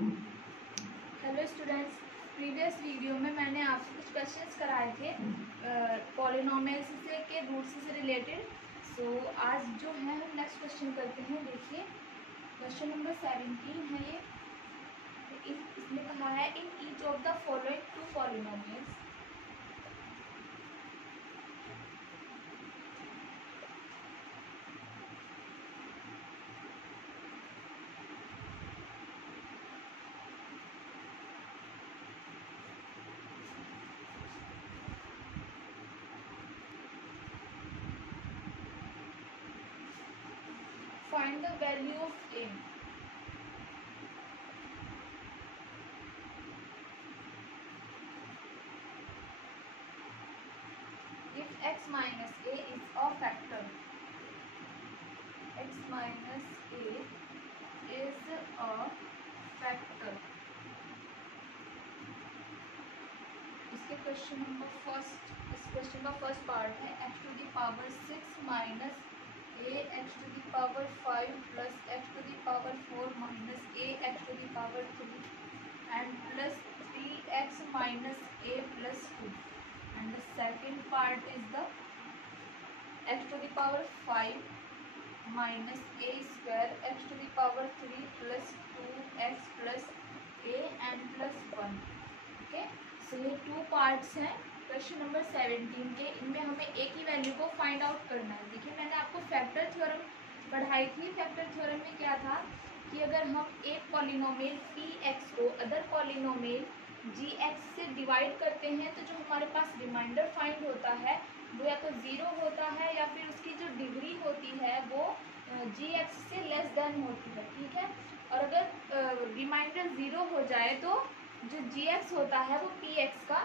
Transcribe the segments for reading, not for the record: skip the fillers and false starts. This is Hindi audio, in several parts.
हेलो स्टूडेंट्स, प्रीवियस वीडियो में मैंने आपको कुछ क्वेश्चंस कराए थे पॉलिनोमियल्स से के रूट्स से रिलेटेड। सो आज जो है हम नेक्स्ट क्वेश्चन करते हैं। देखिए क्वेश्चन नंबर 17 है ये। इसमें कहा है in each of the following two polynomials find the value of a. If x minus a is a factor, x minus a is a factor। इसके क्वेश्चन नंबर फर्स्ट, इस क्वेश्चन का फर्स्ट पार्ट है x to the power 6 minus a x to the power 5 plus x to the power 4 minus a x to the power 3 and plus 3x minus a plus 2। And the second part is the x to the power 5 minus a square x to the power 3 plus 2x plus a and plus 1। Okay, सो ये टू पार्ट्स हैं क्वेश्चन नंबर 17 के। इनमें हमें एक ही वैल्यू को फाइंड आउट करना है। देखिए मैंने आपको फैक्टर थ्योरम पढ़ाई थी। फैक्टर थ्योरम में क्या था कि अगर हम एक पॉलिनोमियल px को अदर पॉलिनोमियल gx से डिवाइड करते हैं तो जो हमारे पास रिमाइंडर फाइंड होता है वो या तो ज़ीरो होता है या फिर उसकी जो डिग्री होती है वो gx से लेस देन होती है। ठीक है, और अगर रिमाइंडर ज़ीरो हो जाए तो जो gx होता है वो px का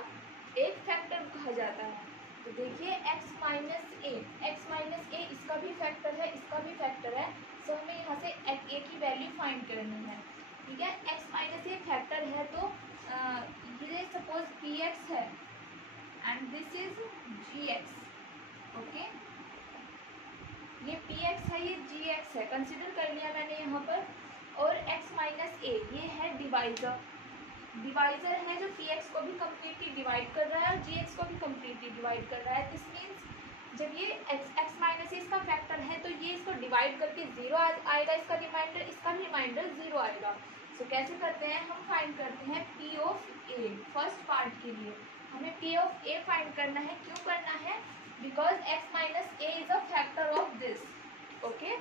एक फैक्टर कहा जाता है। तो देखिए x माइनस ए इसका भी फैक्टर है, इसका भी फैक्टर है। सो हमें यहाँ से a की वैल्यू फाइंड करनी है। ठीक है, x माइनस ए फैक्टर है तो ये सपोज px है and this is gx। Okay, ये px है, ये gx है, कंसिडर कर लिया मैंने यहाँ पर। और x माइनस ए ये है डिवाइजर है जो px को भी कम्प्लीटली डिवाइड कर रहा है और gx को भी कम्प्लीटली डिवाइड कर रहा है। दिस मीन्स जब ये x माइनस इसका फैक्टर है तो ये इसको डिवाइड करके ज़ीरो आएगा, इसका रिमाइंडर ज़ीरो आएगा। सो कैसे करते हैं, हम फाइंड करते हैं p of a। First part के लिए हमें p ऑफ a फाइंड करना है। क्यों करना है, because x minus a is a factor of this. Okay,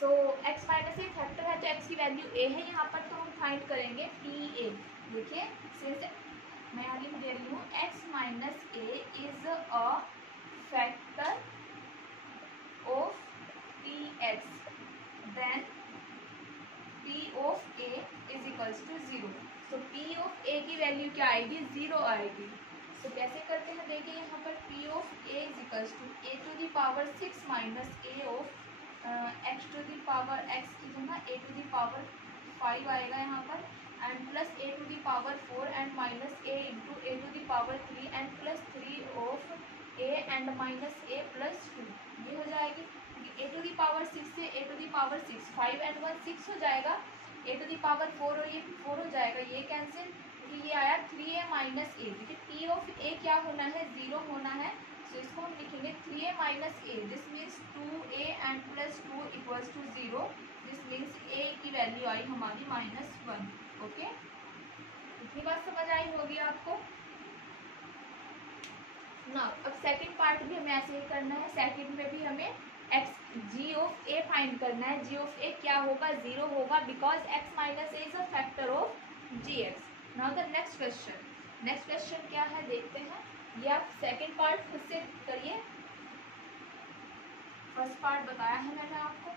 so x minus A factor है तो x की वैल्यू a है यहाँ पर, तो हम फाइंड करेंगे पी ए। देखिए सिंस मैं यहाँ लिख दे रही हूँ x minus a is a factor of p x, then p of a is equals to zero. So p of a की वैल्यू क्या आएगी, ज़ीरो आएगी। सो कैसे करते हैं, देखिए यहाँ पर p of a is equals to a to the power 6 minus a of x to the power x की जगह a टू द पावर 5 आएगा यहाँ पर, and plus a to the power 4 and minus a into a to the power 3 and plus 3 of a and minus a plus 2। ये हो जाएगी a टू द पावर 6 से a to the power 6, 5 and 1 6 हो जाएगा। a टू द पावर 4 और ये 4 हो जाएगा, ये कैंसिल, क्योंकि ये आया 3a माइनस a। देखिए p ऑफ a क्या होना है, ज़ीरो होना है। सो इसको हम लिखेंगे 3a minus a, this means 2a and plus 2 equals to zero. This means a की वैल्यू आई हमारी -1। ओके, इतनी बात समझ आई होगी आपको ना। अब सेकंड पार्ट भी हमें ऐसे ही करना है। सेकंड में भी हमें g ऑफ a फाइंड करना है। g ऑफ a क्या होगा, ज़ीरो होगा, because x minus a is a factor of gx। Now the next question क्या है देखते हैं। ये आप सेकंड पार्ट खुद से करिए, फर्स्ट पार्ट बताया है मैंने आपको।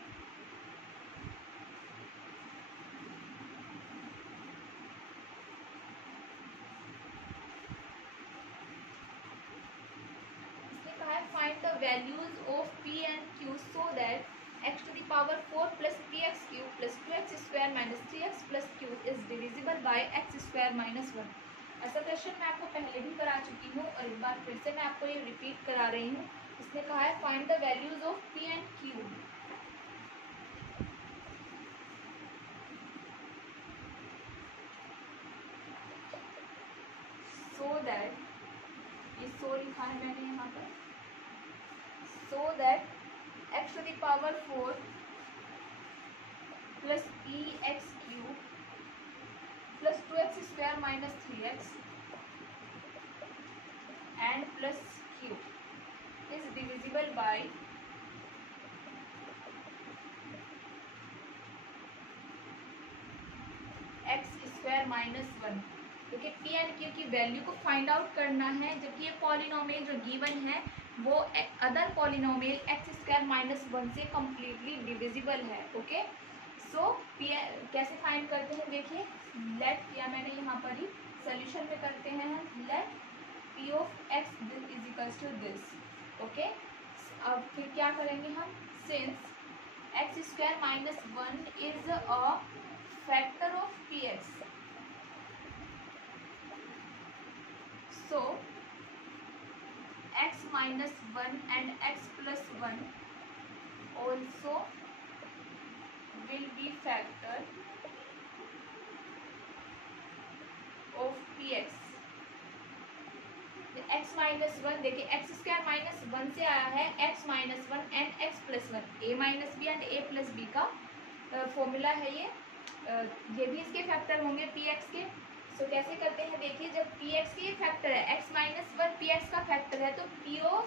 Find the values of p and q so that x to the power 4 plus 3x cube plus 2x square minus 3x plus q is divisible by x square minus 1। ऐसा क्वेश्चन मैं आपको पहले भी करा चुकी हूँ और एक बार फिर से मैं आपको ये रिपीट करा रही हूँ। इसमें कहा है find the values of p and q। That, ये सो लिखा है मैंने यहाँ पर, so that x to the power 4 plus p x cube plus 2x square minus 3x and plus q is divisible by x square minus 1। देखिए पी एंड क्यू की वैल्यू को फाइंड आउट करना है, जबकि ये पॉलिनोमियल जो गिवन है वो other polynomial x square minus 1 से कम्प्लीटली डिविजिबल है। ओके, सो कैसे फाइंड करते हैं, देखिए लेट किया मैंने यहाँ पर ही, सोल्यूशन में करते हैं हम, let p of x is equals to this. Okay, अब फिर क्या करेंगे हम, since x square minus 1 is a factor of px, so x minus 1 and x plus 1 also will be factor of px। x minus 1, देखिए एक्स स्क्वायर माइनस 1 से आया है x minus 1 and x plus 1, a minus b and a plus b का फॉर्मूला है ये भी इसके फैक्टर होंगे px के। सो कैसे करते हैं, देखिए जब px के फैक्टर है, x माइनस 1 px का फैक्टर है, तो p ऑफ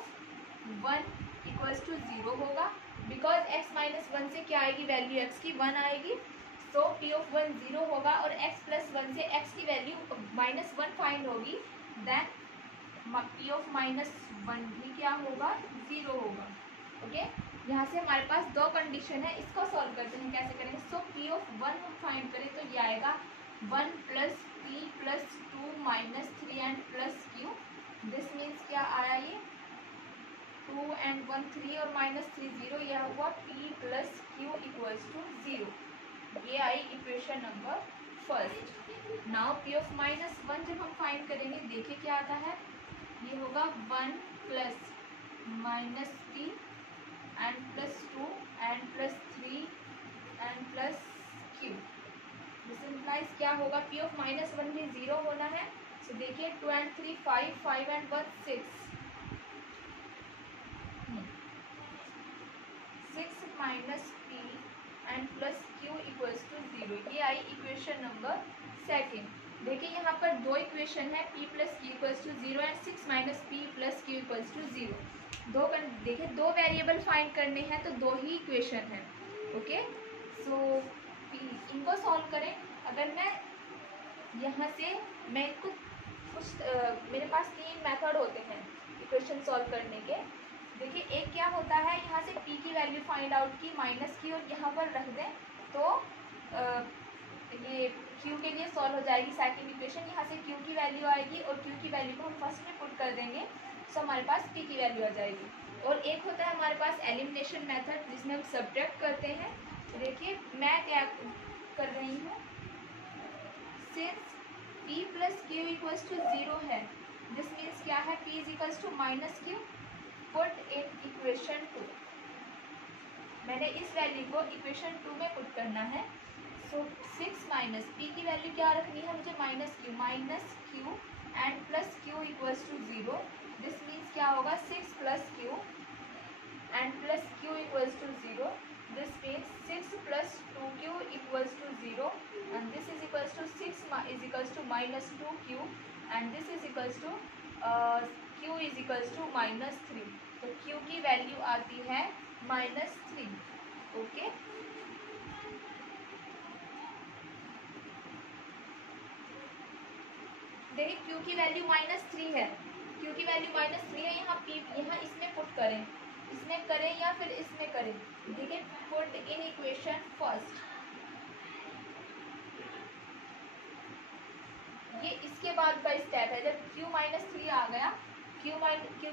1 इक्वल्स टू 0 होगा, बिकॉज x माइनस 1 से क्या आएगी वैल्यू x की 1 आएगी, सो p ऑफ 1 0 होगा, और x प्लस 1 से x की वैल्यू माइनस 1 फाइंड होगी, देन p ऑफ माइनस 1 भी क्या होगा, 0 होगा। ओके, यहाँ से हमारे पास दो कंडीशन है, इसको सॉल्व करते हैं, कैसे करेंगे, सो p ऑफ 1 हम फाइंड करें तो ये आएगा 1 plus p plus 2 minus 3 and plus q, this means क्या आया, ये 2 एंड 1 3 और माइनस 3 0, यह हुआ p plus q equals to 0, ये आई equation number first. Now p of minus 1 जब हम फाइंड करेंगे, देखिए क्या आता है, ये होगा 1 plus minus p and plus 2 and plus 3 and plus q, this implies क्या होगा, p ऑफ माइनस 1 भी 0 होना है। सो देखिए 2 and 3 5, 5 and 1 6, 6 minus p and plus q equals to 0, ये आई इक्वेशन नंबर सेकेंड। देखिए यहाँ पर दो इक्वेशन है, p plus q equals to 0 and 6 minus p plus q equals to 0। देखिए दो वेरिएबल फाइंड करने हैं तो दो ही इक्वेशन है। ओके, सो इनको सॉल्व करें। अगर मैं यहाँ से मैं इनको कुछ मेरे पास 3 मेथड होते हैं इक्वेशन सॉल्व करने के। देखिए एक क्या होता है, यहाँ से p की वैल्यू फाइंड आउट की, माइनस की, और यहाँ पर रख दें तो ये q के लिए सॉल्व हो जाएगी सेकंड इक्वेशन। यहाँ से q की वैल्यू आएगी और q की वैल्यू को हम फर्स्ट में पुट कर देंगे, तो हमारे पास p की वैल्यू आ जाएगी। और एक होता है हमारे पास एलिमिनेशन मेथड, जिसमें हम सब्ट्रैक्ट करते हैं। तो देखिए मैं क्या कर रही हूँ, since p plus q equals to 0 है, दिस मीन्स क्या है, p is equals to minus q, put in equation 2। मैंने इस वैल्यू को इक्वेशन 2 में पुट करना है। सो 6 माइनस p की वैल्यू क्या रखनी है मुझे, minus q and plus q equals to 0, this means क्या होगा, 6 plus q and plus q equals to 0, this means 6 plus 2q equals to 0 and this is equals to 6 is equals to minus 2q and this is equals to q is equals to minus 3। तो q की वैल्यू आती है माइनस 3। ओके, देखिए q की वैल्यू माइनस 3 है, q की वैल्यू माइनस 3 है, यहाँ p यहाँ इसमें पुट करें, इसमें करें या फिर इसमें करें। देखिए पुट इन इक्वेशन फर्स्ट, ये इसके बाद का स्टेप है। जब q माइनस 3 आ गया, q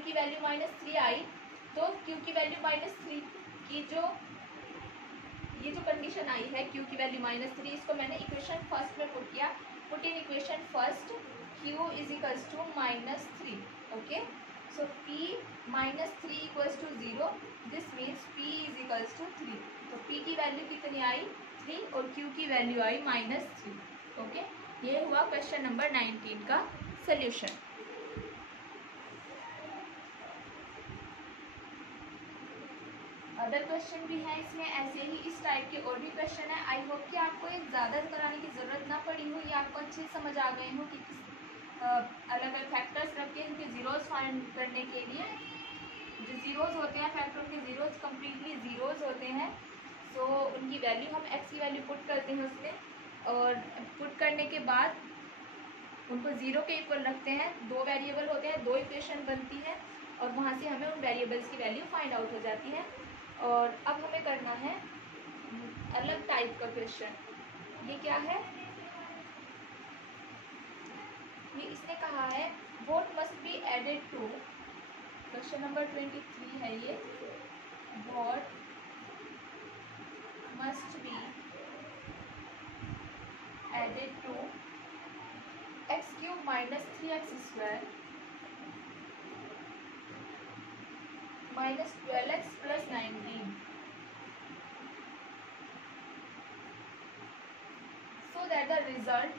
की वैल्यू माइनस 3 आई, तो q की वैल्यू माइनस 3 की ये जो कंडीशन आई है, q की वैल्यू माइनस 3, इसको मैंने इक्वेशन फर्स्ट में पुट किया। Put in equation first q is equals to minus 3। Okay, so p minus 3 equals to 0, this means p is equals to 3। तो p की वैल्यू कितनी आई, 3, और q की वैल्यू आई माइनस 3। ओके, ये हुआ क्वेश्चन नंबर 19 का सोल्यूशन। अदर क्वेश्चन भी हैं इसमें, ऐसे ही इस टाइप के और भी क्वेश्चन है। आई होप कि आपको ये ज़्यादा कराने की ज़रूरत ना पड़ी हो, ये आपको अच्छे से समझ आ गए हो कि किस अलग अलग फैक्टर्स रख के इनके ज़ीरोज़ फाइंड करने के लिए जो ज़ीरोज़ होते हैं फैक्टर, उनके ज़ीरोज़ कम्प्लीटली ज़ीरोज़ होते हैं। सो उनकी वैल्यू हम एक्स की वैल्यू पुट करते हैं उसमें, और पुट करने के बाद उनको ज़ीरो के इक्वल रखते हैं। दो वेरिएबल होते हैं, दो इक्वेशन बनती है, और वहाँ से हमें उन वेरिएबल्स की वैल्यू फाइंड आउट हो जाती है। और अब हमें करना है अलग टाइप का क्वेश्चन। ये क्या है, ये इसने कहा है what must be added to, question number 23 है ये, what must be added to x cube minus 3x² minus 12x plus 19 so that the result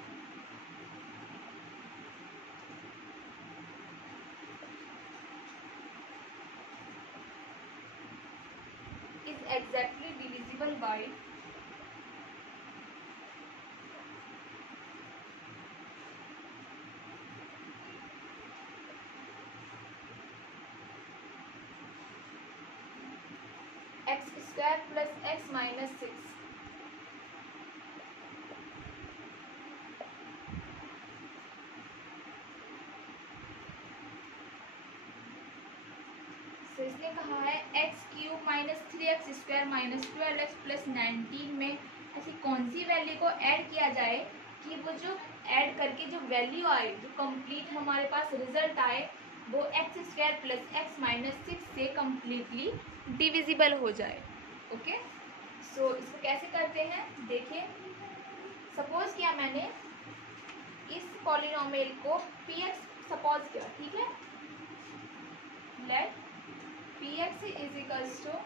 is exactly divisible by x² plus x minus 6। तो इसने कहा है x cube minus 3x² minus 12x plus 19 में ऐसी कौन सी वैल्यू को ऐड किया जाए कि वो जो ऐड करके जो वैल्यू आए, जो कंप्लीट हमारे पास रिजल्ट आए, वो x² प्लस x माइनस 6 से कम्प्लीटली डिविजिबल हो जाए। ओके, सो इसको कैसे करते हैं देखिए। सपोज किया मैंने इस पॉलिनोमियल को px सपोज किया, ठीक है। Let px is equals to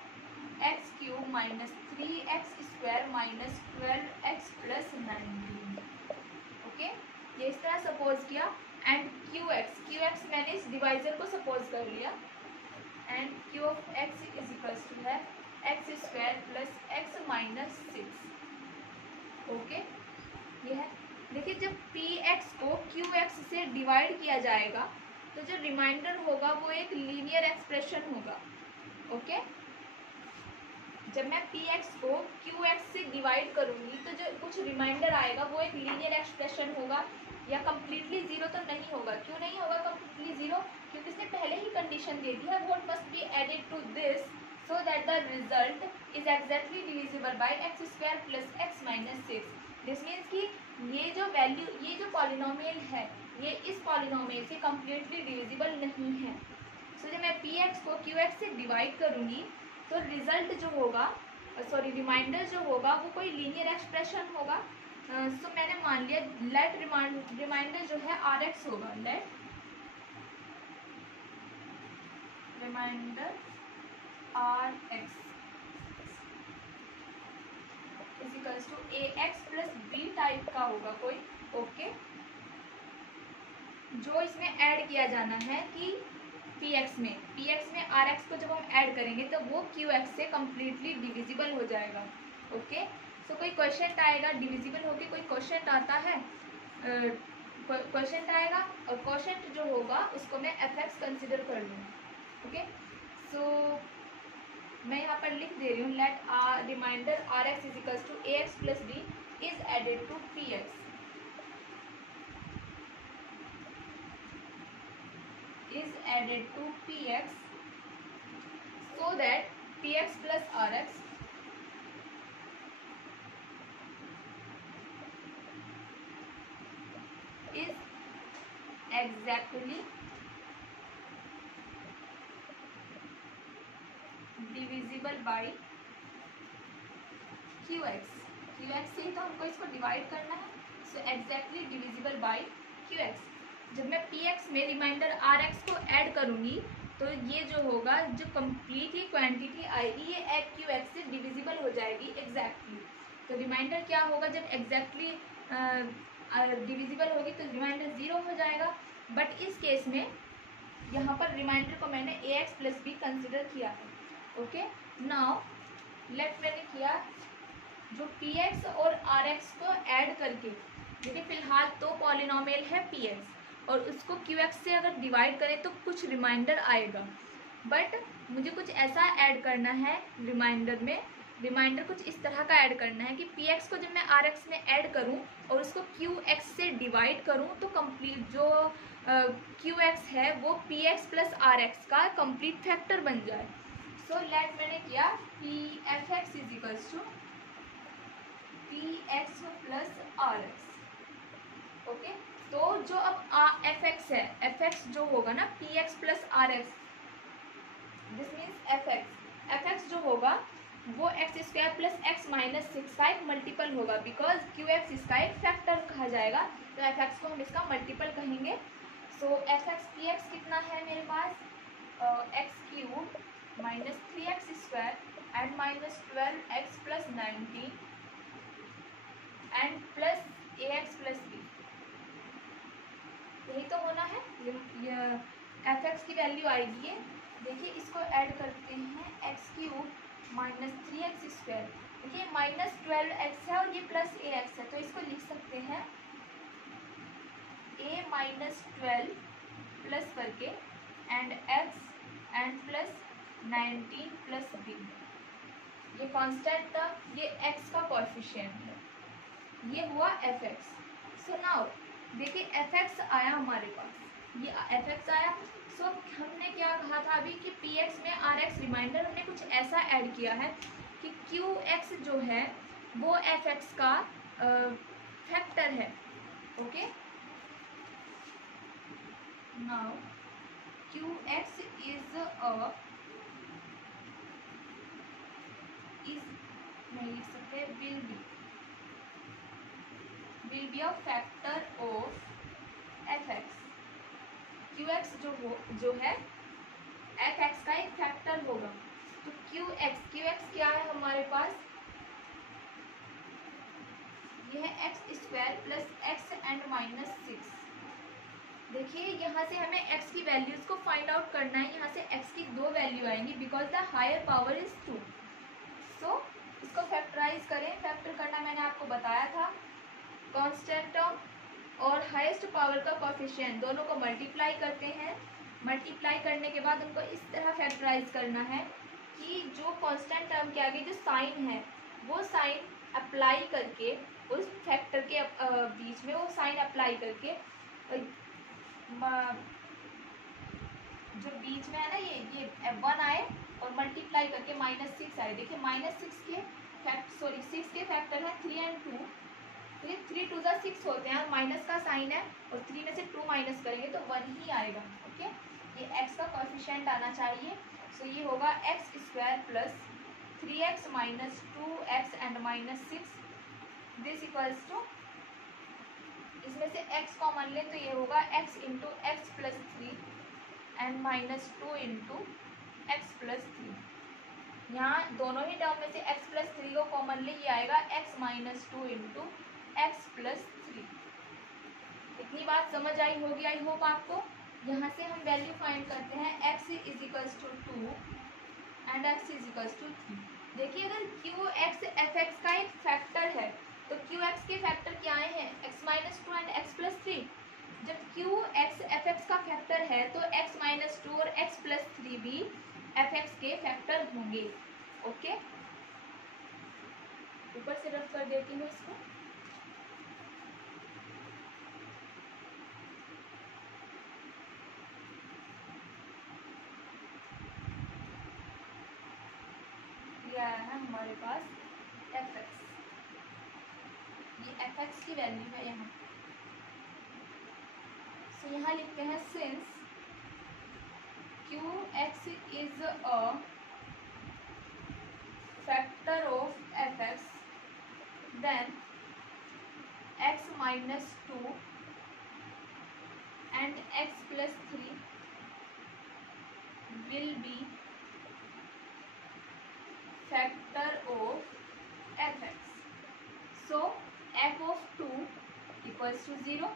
x cube minus 3x² minus 12x plus 19। Okay, ये इस तरह सपोज किया। एंड qx मैंने इस डिवाइजर को सपोज कर लिया, and q of x is equals to है x² plus x minus 6। Okay, ये है। देखिए जब px को qx से डिवाइड किया जाएगा तो जो रिमाइंडर होगा वो एक लीनियर एक्सप्रेशन होगा। ओके, जब मैं px को qx से डिवाइड करूंगी तो जो कुछ रिमाइंडर आएगा वो एक लीनियर एक्सप्रेशन होगा, या कम्प्लीटली जीरो तो नहीं होगा। क्यों नहीं होगा कम्प्लीटली जीरो, क्योंकि इसने पहले ही कंडीशन दे दी है what must be added to this so that the result is exactly divisible by x² plus x minus 6। This means कि ये जो वैल्यू, ये जो पॉलिनोमियल है, ये इस पॉलिनोमियल से कम्प्लीटली डिविजिबल नहीं है। सो जब मैं px को qx से डिवाइड करूंगी तो रिजल्ट जो होगा, सॉरी रिमाइंडर जो होगा वो कोई लीनियर एक्सप्रेशन होगा। सो मैंने मान लिया लेट रिमाइंडर जो है rx होगा। Let remainder rx is equals to ax plus b type का होगा कोई। ओके, जो इसमें ऐड किया जाना है कि px में rx को जब हम ऐड करेंगे तो वो qx से कम्प्लीटली डिविजिबल हो जाएगा। ओके, सो कोई क्वेश्चन आएगा डिविजिबल होके, कोई क्वेश्चन आता है, क्वेश्चन आएगा और क्वेश्चन जो होगा उसको मैं fx कंसिडर कर लूँगी। ओके, सो मैं यहाँ पर लिख दे रही हूँ let remainder rx is equals to ax plus b is added to px is added to px so that px plus rx is exactly divisible by qx। qx से ही तो हमको इसको डिवाइड करना है, सो exactly divisible by qx। जब मैं px में रिमाइंडर rx को ऐड करूंगी तो ये जो होगा, जो कंप्लीट ही क्वांटिटी आएगी ये qx से डिविजिबल हो जाएगी एग्जैक्टली। तो रिमाइंडर क्या होगा, जब एग्जैक्टली डिविजिबल होगी तो रिमाइंडर जीरो हो जाएगा। बट इस केस में यहाँ पर रिमाइंडर को मैंने ax प्लस b कंसिडर किया है। ओके, नाउ लेट मैंने किया जो px और rx को ऐड करके, देखिए फिलहाल तो पॉलिनोमियल है px और उसको qx से अगर डिवाइड करें तो कुछ रिमाइंडर आएगा, बट मुझे कुछ ऐसा ऐड करना है रिमाइंडर में, रिमाइंडर कुछ इस तरह का ऐड करना है कि px को जब मैं rx में ऐड करूं और उसको qx से डिवाइड करूं तो कंप्लीट जो qx है वो px प्लस rx का कंप्लीट फैक्टर बन जाए। सो लेट मैंने किया pfx is equals to px plus rx। Okay, तो जो अब fx है, fx जो होगा ना px plus rx, this means fx जो होगा वो x square plus x minus 6 का एक मल्टीपल होगा, बिकॉज qx इसका एक फैक्टर कहा जाएगा, तो fx को हम इसका मल्टीपल कहेंगे। सो fx px कितना है मेरे पास, x cube minus 3x square and minus 12x plus 19 and plus ax plus b, यही तो होना है। ये fx की वैल्यू आएगी ये, देखिए इसको ऐड करते हैं x cube minus 3x square, देखिए माइनस 12x है और ये प्लस ax है, तो इसको लिख सकते हैं a माइनस 12 प्लस करके and x and plus 19 plus b, ये कांस्टेंट था, ये x का कोएफिशिएंट है, ये हुआ fx। सो नाउ देखिए fx आया हमारे पास, ये fx आया। सो हमने क्या कहा था अभी कि px में rx रिमाइंडर, हमने कुछ ऐसा ऐड किया है कि qx जो है वो fx का फैक्टर है। ओके, नाउ qx इज नहीं लिख सकते, will be a factor of fx, qx जो है fx का एक फैक्टर होगा, तो qx क्या है हमारे पास, ये है x square plus x and minus 6। देखिए यहाँ से हमें x की वैल्यूज को फाइंड आउट करना है, यहाँ से x की दो वैल्यू आएंगी because the higher power is 2। So इसको फैक्टराइज करें, फैक्टर करना मैंने आपको बताया था, कांस्टेंट टर्म और हाईएस्ट पावर का कोएफिशिएंट दोनों को मल्टीप्लाई करते हैं, मल्टीप्लाई करने के बाद उनको इस तरह फैक्टराइज करना है कि जो कांस्टेंट टर्म के आगे जो साइन है वो साइन अप्लाई करके, उस फैक्टर के बीच में वो साइन अप्लाई करके जो बीच में है ना ये 1 आए और मल्टीप्लाई करके माइनस 6 आए। देखिए माइनस 6 के सिक्स के फैक्टर है 3 एंड 2, 3 टू 6 होते हैं, माइनस का साइन है और 3 में से 2 माइनस करेंगे तो 1 ही आएगा। ओके, ये x का कोएफिशिएंट आना चाहिए। सो ये होगा x square plus 3x minus 2x and minus 6, this equals to, इसमें से x कॉमन ले तो ये होगा x into x plus 3 and minus 2 into x plus 3, यहाँ दोनों ही टर्म में से x प्लस 3 को कॉमन ले, ये आएगा x minus 2 into x plus 3। इतनी बात समझ आई होगी आई होप आपको। यहाँ से हम वैल्यू फाइंड करते हैं x is equals to 2 and x is equals to 3। देखिए अगर qx fx का एक फैक्टर है तो qx के फैक्टर क्या आए हैं, x minus 2 and x plus 3। जब qx fx का फैक्टर है तो x माइनस 2 और x प्लस 3 भी fx के फैक्टर होंगे। ओके, ऊपर से रफ कर देती हूँ इसको। आया है हमारे पास fx, ये fx की वैल्यू है यहाँ। सो यहाँ लिखते हैं since qx is a factor of fx then x minus 2 and x plus 3 will be factor of fx. So f of 2 equals to 0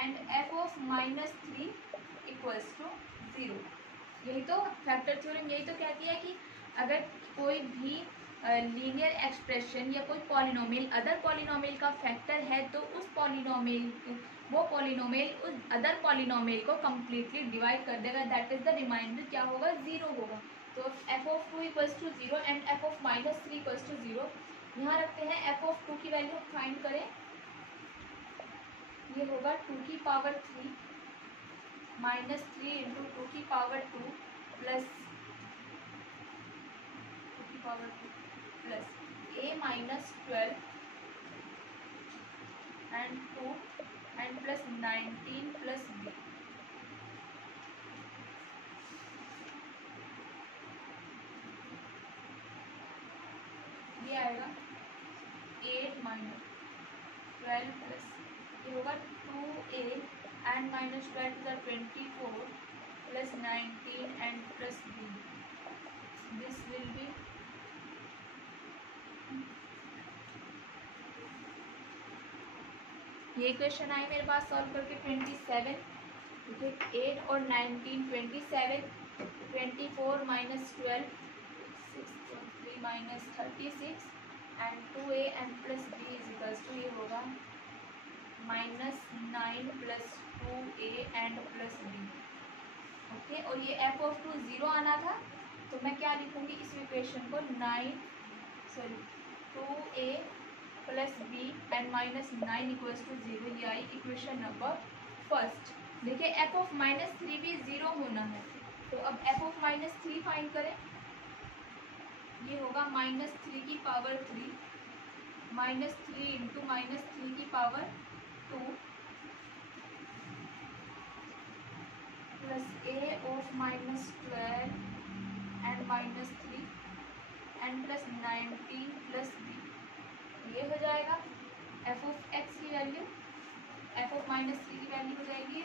and f of minus 3 equals to 0। यही तो फैक्टर थ्योरम यही तो कहती है कि अगर कोई भी लीनियर एक्सप्रेशन या कोई पॉलिनोमियल अदर पॉलिनोमियल का फैक्टर है तो उस वो पॉलिनोमियल उस अदर पॉलिनोमियल को कम्प्लीटली डिवाइड कर देगा, दैट इज द रिमाइंडर क्या होगा, 0 होगा। तो f(2) equals to 0 and f(-3) equals to 0। यहाँ रखते हैं f(2) की वैल्यू फाइंड करें, ये होगा 2 की पावर 3 माइनस 3 इंटू 2 की पावर 2 प्लस 2 की power 2 plus a minus 12 and 2 and plus 19 plus b। ये आएगा 8 माइनस 12 प्लस ये होगा 2a and minus 12 is 24 plus 19 and plus b। This will be ये क्वेश्चन आए मेरे पास सॉल्व करके 27, देखिए 8 और 19 27, 24 minus 12 6 3 minus 36 and 2a and plus b is equals to ये होगा -9 plus 2a and plus b। Okay, और ये f(2) 0 आना था तो मैं क्या लिखूंगी इस इक्वेशन को 2a plus b and -9 equals to 0। ये आई इक्वेशन नंबर फर्स्ट। देखिए f(-3) भी 0 होना है, तो अब f(-3) फाइंड करें। ये होगा -3 की पावर 3 -3 इंटू -3 की power 2 plus a of -12 and -3 and plus 19 plus b। ये हो जाएगा f(x) की वैल्यू, f(-3) की वैल्यू हो जाएगी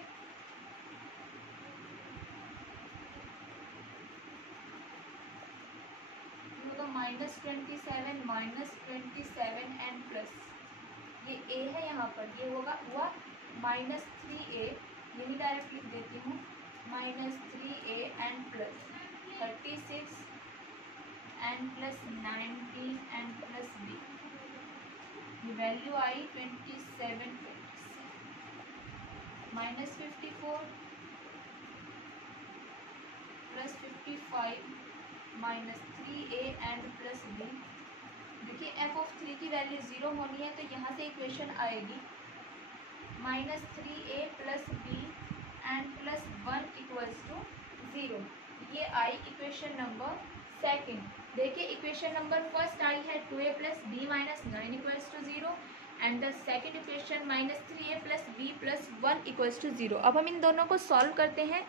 -27 एंड प्लस ये a है यहाँ पर, ये होगा हुआ -3a, ये भी डायरेक्ट लिख देती हूँ -3a and plus 36 and plus 19 and plus b। ये value I 27 -54 plus 55 -3a and plus b। देखिए f(3) की वैल्यू 0 होनी है तो यहाँ से इक्वेशन आएगी -3a plus b and plus 1 equals to 0। ये आई इक्वेशन नंबर सेकंड। देखिए इक्वेशन नंबर फर्स्ट आई है 2a plus b minus 9 equals to 0 and the second equation -3a plus b plus 1 equals to 0। अब हम इन दोनों को सॉल्व करते हैं।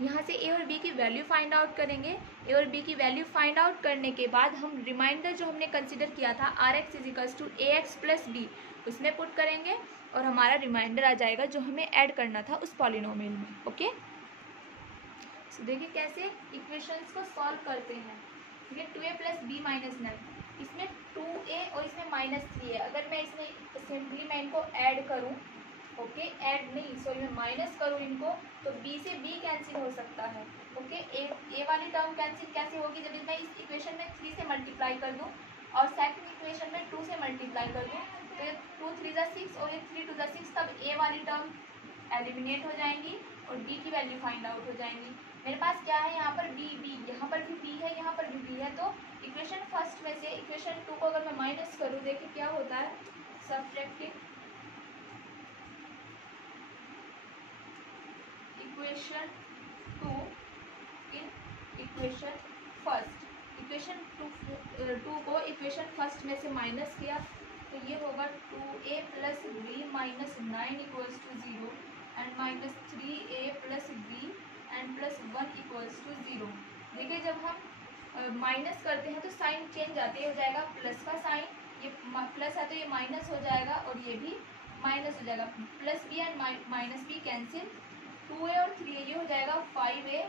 यहाँ से a और b की वैल्यू फाइंड आउट करेंगे। a और b की वैल्यू फाइंड आउट करने के बाद हम रिमाइंडर जो हमने कंसिडर किया था rx is equals to ax plus b उसमें पुट करेंगे और हमारा रिमाइंडर आ जाएगा जो हमें ऐड करना था उस पॉलिनोमियल में। ओके, सो देखिए कैसे इक्वेशंस को सॉल्व करते हैं। ये 2a प्लस b माइनस 9, इसमें 2a और इसमें -3 है। अगर मैं इसमें सिंपली मैं इनको ऐड करूं, ओके ऐड नहीं सॉरी मैं माइनस करूं इनको, तो b से b कैंसिल हो सकता है। ओके, a वाली टर्म कैंसिल कैसे होगी, जब मैं इस इक्वेशन में 3 से मल्टीप्लाई कर दूं और सेकंड इक्वेशन में 2 से मल्टीप्लाई कर दूं, तो ये 2 3 6 और ये 3 2 6, तब a वाली टर्म एलिमिनेट हो जाएंगी और b की वैल्यू फाइंड आउट हो जाएंगी। मेरे पास क्या है यहाँ पर b, यहाँ पर भी b है, यहाँ पर भी b है, तो इक्वेशन फर्स्ट में से इक्वेशन 2 को अगर मैं माइनस करूँ, देखिए क्या होता है, subtracting equation 2 in equation first. Equation 2 को इक्वेशन फर्स्ट में से माइनस किया तो ये होगा 2a plus b minus 9 equals to 0 and -3a plus b and plus 1 equals to 0। देखिए जब हम माइनस करते हैं तो साइन चेंज आते हो जाएगा, प्लस का साइन, ये प्लस है तो ये माइनस हो जाएगा और ये भी माइनस हो जाएगा, plus b and minus b cancel, 2a और 3a ये हो जाएगा 5a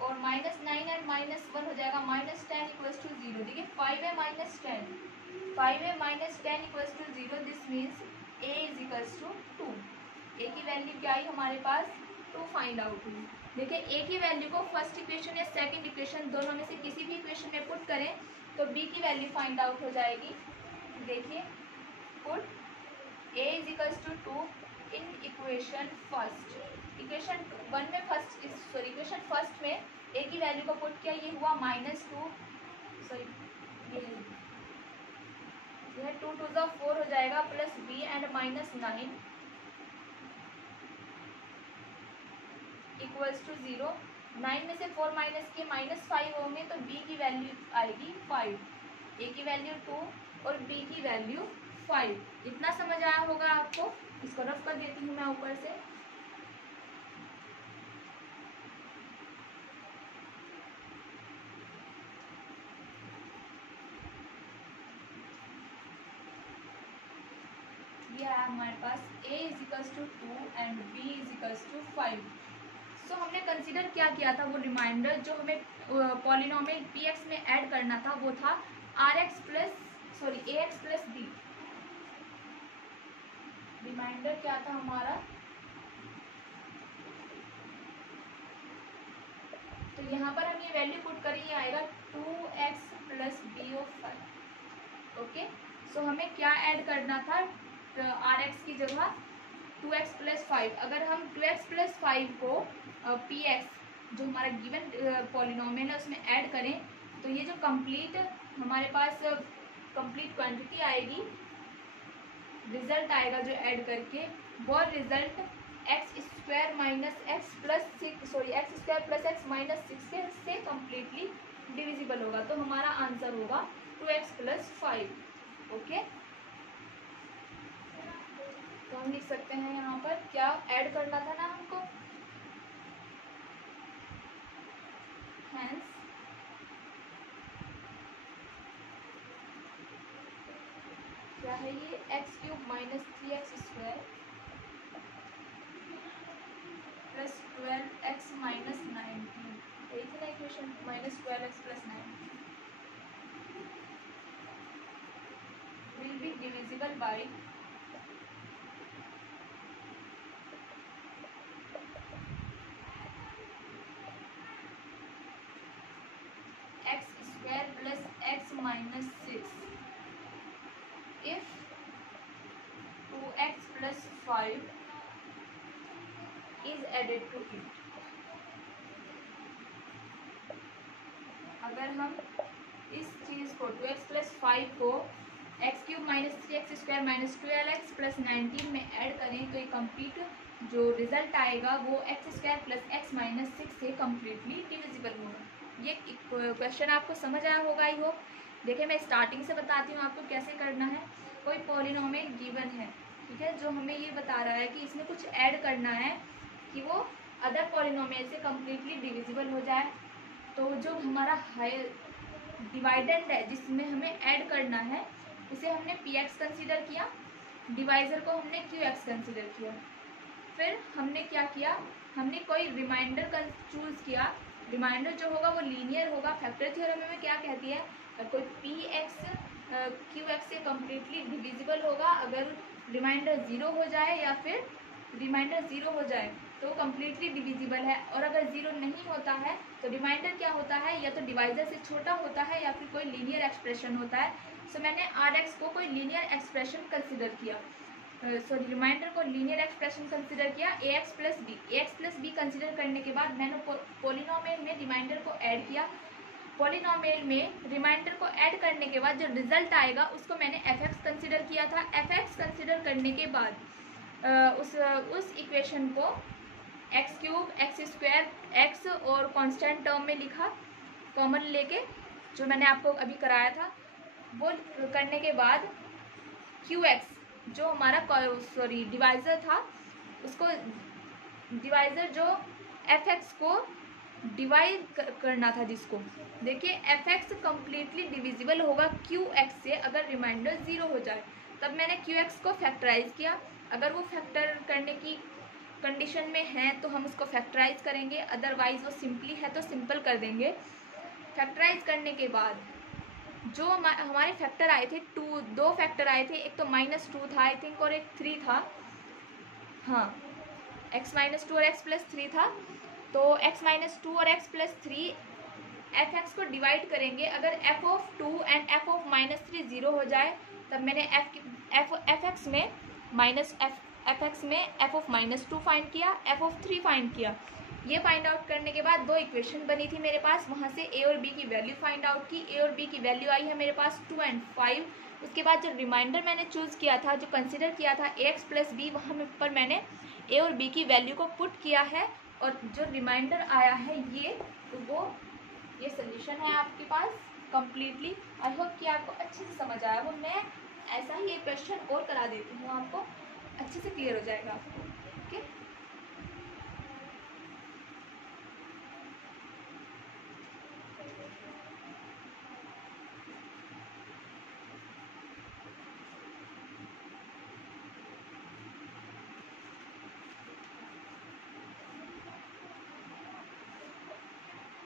और -9 एंड -1 हो जाएगा -10 इक्वल्स टू 0। देखिए 5a minus 10 equals to 0, this means a is equals to 2। a की वैल्यू क्या आई हमारे पास टू फाइंड आउट हुई। देखिए ए की वैल्यू को फर्स्ट इक्वेशन या सेकंड इक्वेशन दोनों में से किसी भी इक्वेशन में पुट करें तो बी की वैल्यू फाइंड आउट हो जाएगी। देखिए put a is equals to 2 in equation first, equation one में फर्स्ट सॉरी इक्वेशन फर्स्ट में ए की वैल्यू को पुट किया, ये हुआ -2 सॉरी यह 2 2 4 हो जाएगा plus b and -9 equals to 0। 9 में से 4 माइनस के -5 होंगे तो b की वैल्यू आएगी 5, a की वैल्यू 2 और b की वैल्यू 5। इतना समझ आया होगा आपको। इसको रफ कर देती हूँ मैं ऊपर से। ये है हमारे पास a is equals to 2 and b is equals to 5। So हमने कंसीडर क्या किया था, वो रिमाइंडर जो हमें पॉलिनोमियल px में ऐड करना था वो था ax प्लस b। रिमाइंडर क्या था हमारा, तो यहाँ पर हम ये वैल्यू पुट करेंगे, आएगा 2x plus B of 5। Okay, so हमें क्या ऐड करना था, rx की जगह 2x प्लस 5। अगर हम 2x प्लस 5 को px जो हमारा गिवन पॉलिनोमियल है उसमें ऐड करें तो ये जो कंप्लीट हमारे पास कंप्लीट क्वांटिटी आएगी, रिजल्ट आएगा जो ऐड करके, वो result x square plus x minus 6 से कम्प्लीटली डिविजिबल होगा। तो हमारा आंसर होगा 2x प्लस 5। ओके, तो हम लिख सकते हैं यहाँ पर क्या ऐड करना था ना हमको, हेंस क्या है ये x³ minus 3x square plus 12x minus 19, यही थी ना equation, minus 12x plus 19 will be divisible by x² plus x minus 6 if 2x plus 5 is added to it। अगर हम इस चीज़ को 2x प्लस 5 को x³ minus 3x square minus 12x plus 19 में ऐड करें तो ये कंप्लीट जो रिजल्ट आएगा वो x² प्लस x माइनस 6 से कम्प्लीटली डिविजिबल होगा। ये क्वेश्चन आपको समझ आया होगा आई होप। देखिए मैं स्टार्टिंग से बताती हूँ आपको कैसे करना है। कोई पॉलिनोमियल गिवन है, ठीक है, जो हमें ये बता रहा है कि इसमें कुछ ऐड करना है कि वो अदर पॉलिनोमियल से कम्प्लीटली डिविजिबल हो जाए। तो जो हमारा डिवाइडेंड है जिसमें हमें ऐड करना है उसे हमने px कंसीडर किया, डिवाइजर को हमने qx कंसीडर किया। फिर हमने क्या किया, हमने कोई रिमाइंडर का चूज़ किया। रिमाइंडर जो होगा वो लीनियर होगा। फैक्टर थ्योरम में क्या कहती है, कोई px qx से कम्प्लीटली डिविजिबल होगा अगर रिमाइंडर 0 हो जाए या फिर रिमाइंडर 0 हो जाए तो कम्प्लीटली डिविजिबल है। और अगर 0 नहीं होता है तो रिमाइंडर क्या होता है, या तो डिवाइजर से छोटा होता है या फिर कोई लीनियर एक्सप्रेशन होता है। सो मैंने rx को कोई लीनियर एक्सप्रेशन कंसिडर किया, सॉरी रिमाइंडर को लीनियर एक्सप्रेशन कंसिडर किया ax प्लस बी कंसिडर करने के बाद मैंने पॉलिनोमियल में रिमाइंडर को ऐड किया। पॉलिनोमियल में रिमाइंडर को ऐड करने के बाद जो रिजल्ट आएगा उसको मैंने fx कंसिडर किया था। fx कंसिडर करने के बाद उस इक्वेशन को x³ x² x और कांस्टेंट टर्म में लिखा कॉमन लेके, जो मैंने आपको अभी कराया था। वो करने के बाद qx जो हमारा डिवाइजर था उसको डिवाइजर जो fx को डिवाइड करना था जिसको, देखिए fx कम्प्लीटली डिविजिबल होगा qx से अगर रिमाइंडर 0 हो जाए। तब मैंने qx को फैक्टराइज किया। अगर वो फैक्टर करने की कंडीशन में है तो हम उसको फैक्टराइज करेंगे, अदरवाइज वो सिंपली है तो सिंपल कर देंगे। फैक्टराइज करने के बाद जो हमारे फैक्टर आए थे, दो फैक्टर आए थे, एक तो -2 था आई थिंक और एक 3 था। हाँ, x माइनस टू और x प्लस थ्री था, तो x माइनस टू और x plus three f x को डिवाइड करेंगे। अगर f of two and f of minus three zero हो जाए तब मैंने एफ एक्स में माइनस एफ एक्स में f of minus two find किया, एफ ऑफ थ्री फाइंड किया। ये फाइंड आउट करने के बाद दो इक्वेशन बनी थी मेरे पास, वहाँ से ए और बी की वैल्यू फाइंड आउट की। ए और बी की वैल्यू आई है मेरे पास 2 एंड 5। उसके बाद जो रिमाइंडर मैंने चूज़ किया था, जो कंसिडर किया था ए एक्स प्लस बी, वहाँ पर मैंने ए और बी की वैल्यू को पुट किया है और जो रिमाइंडर आया है ये, तो वो ये सोल्यूशन है आपके पास कम्प्लीटली। आई होप कि आपको अच्छे से समझ आया हो। मैं ऐसा ही एक क्वेश्चन और करा देती हूँ, आपको अच्छे से क्लियर हो जाएगा आपको। ओके।